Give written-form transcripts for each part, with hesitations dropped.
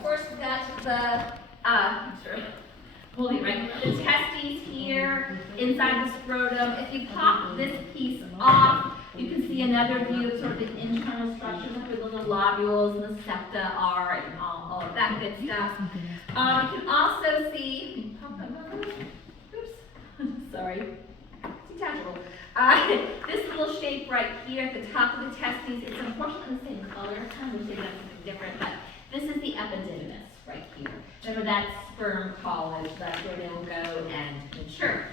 of course, we've got hold it right, the testes here, inside the scrotum. If you pop this piece off, you can see another view of sort of the internal structure, like where the little lobules and the septa are, and all of that good stuff. You can also see, oops, sorry, detachable. This little shape right here at the top of the testes, it's unfortunately the same color, I wish they did something different, but this is the epididymis right here. Remember, that's sperm college, that's where they will go and mature.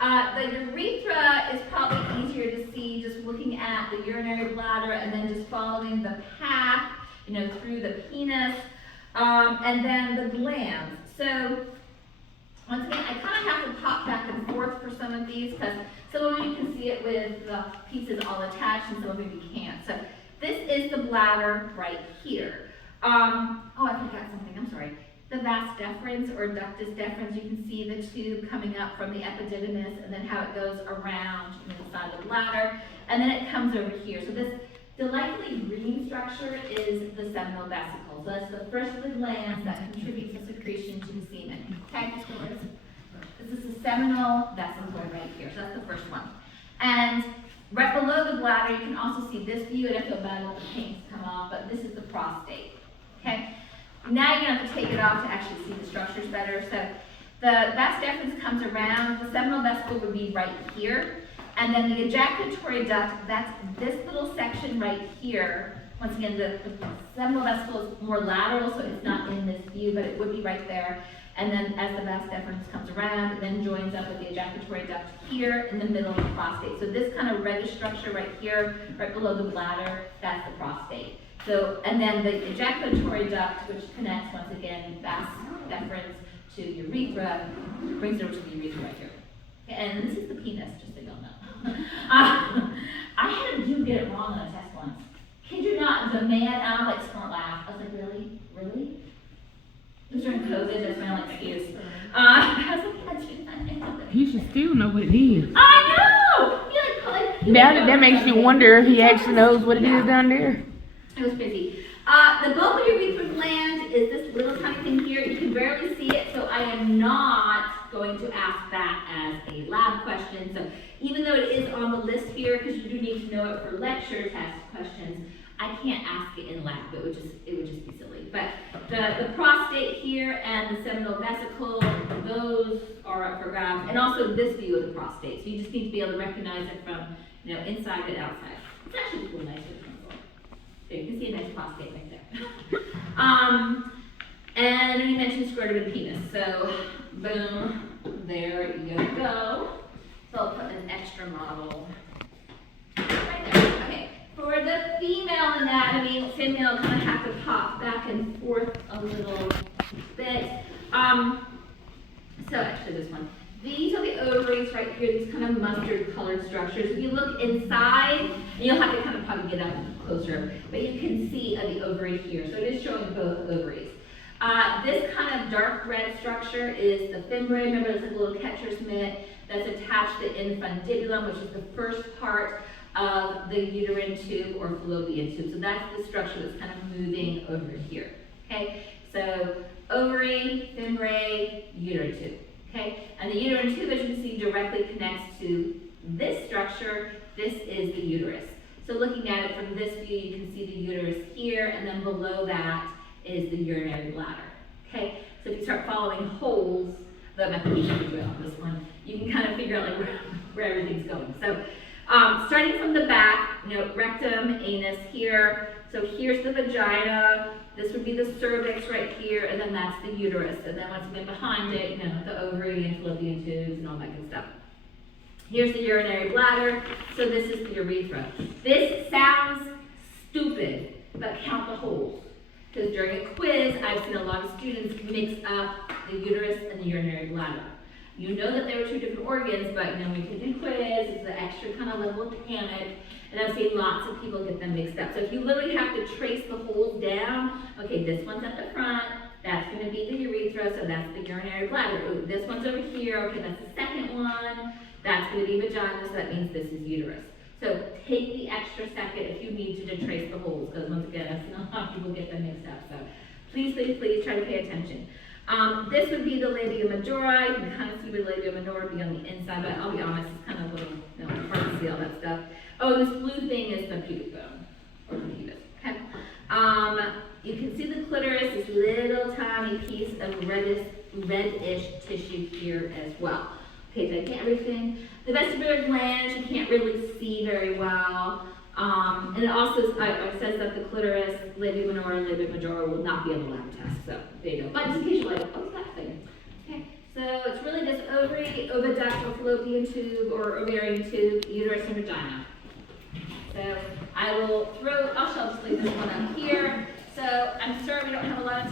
The urethra is probably easier to see just looking at the urinary bladder and then just following the path, through the penis, and then the glands. So, once again, I kind of have to pop back and forth for some of these because some of you can see it with the pieces all attached and some of you can't. So this is the bladder right here. I forgot something, I'm sorry. The vas deferens or ductus deferens, you can see the tube coming up from the epididymis and then how it goes around inside the bladder. And then it comes over here. So this delightfully green structure is the seminal vesicle. So that's the first of the glands that contributes to secretion to the semen. Okay? This is the seminal vesicle right here. So that's the first one. And right below the bladder, you can also see this view, and I feel bad that the paint's come off, but this is the prostate. Okay? Now you're going to have to take it off to actually see the structures better. So the vas deferens comes around. The seminal vesicle would be right here. And then the ejaculatory duct, that's this little section right here. Once again, the seminal vesicle is more lateral, so it's not in this view, but it would be right there. And then as the vas deferens comes around, it then joins up with the ejaculatory duct here in the middle of the prostate. So this kind of reddish structure right here, right below the bladder, that's the prostate. So, and then the ejaculatory duct, which connects, once again, vas deferens to urethra, brings it over to the urethra right here. And this is the penis, just so y'all know. I had a dude get it wrong on a test once. Kid you not, the man, I was like, smart laugh. I was like, really? Really? It was during COVID, that's my only excuse. I was like, that's he should still know what it is. I know! That makes you wonder if he actually knows what it is down there. It was busy. The bulbar urethral gland is this little tiny thing here. You can barely see it, so I am not going to ask that as a lab question. So even though it is on the list here, because you do need to know it for lecture test questions, I can't ask it in lab. It would just be silly. But the prostate here and the seminal vesicle, those are up for grabs, and also this view of the prostate. So you just need to be able to recognize it from inside and outside. It's actually cool, nice. You can see a nice prostate right there. And we mentioned scrotum and penis. So, boom, there you go. So I'll put an extra model right there. Okay, for the female anatomy, female kind of have to pop back and forth a little bit. So actually this one. These are the ovaries right here, these kind of mustard colored structures. If you look inside, you'll have to kind of probably get up closer, but you can see the ovary here. So it is showing both ovaries. This kind of dark red structure is the fimbriae. Remember, it's like a little catcher's mitt that's attached to the infundibulum, which is the first part of the uterine tube or fallopian tube. So that's the structure that's kind of moving over here. Okay, so ovary, fimbriae, uterine tube. Okay, and the uterine tube, as you can see, directly connects to this structure. This is the uterus. So looking at it from this view, you can see the uterus here, and then below that is the urinary bladder. Okay, so if you start following holes, the mathematician on this one, you can kind of figure out like where everything's going. So starting from the back, rectum, anus here. So here's the vagina. This would be the cervix right here, and then that's the uterus. And then once you get behind it, the ovary and fallopian tubes and all that good stuff. Here's the urinary bladder. So this is the urethra. This sounds stupid, but count the holes. Because during a quiz, I've seen a lot of students mix up the uterus and the urinary bladder. You know that there are two different organs, but when you take a quiz, it's the extra kind of level of panic. And I've seen lots of people get them mixed up. So if you literally have to trace the holes down, okay, this one's at the front, that's going to be the urethra, so that's the urinary bladder. Ooh, this one's over here, okay, that's the second one, that's going to be vagina, so that means this is uterus. So take the extra second if you need to trace the holes, because once again, I've seen a lot of people get them mixed up. So Please, please, please try to pay attention. This would be the labia majora. You can kind of see the labia minora be on the inside, but I'll be honest, it's kind of a little, hard to see all that stuff. Oh, this blue thing is the pubic bone, or the pubis, okay? You can see the clitoris, this little tiny piece of reddish tissue here as well. Okay, did I get everything? The vestibular glands you can't really see very well. And it also it says that the clitoris, labia minora, and labia majora will not be on the lab test. So there you go. But in case you're like, what's that thing? Okay, so it's really this ovary, oviduct, or fallopian tube, or ovarian tube, uterus, and vagina. So I'll just leave this one up here. So I'm sorry we don't have a lot of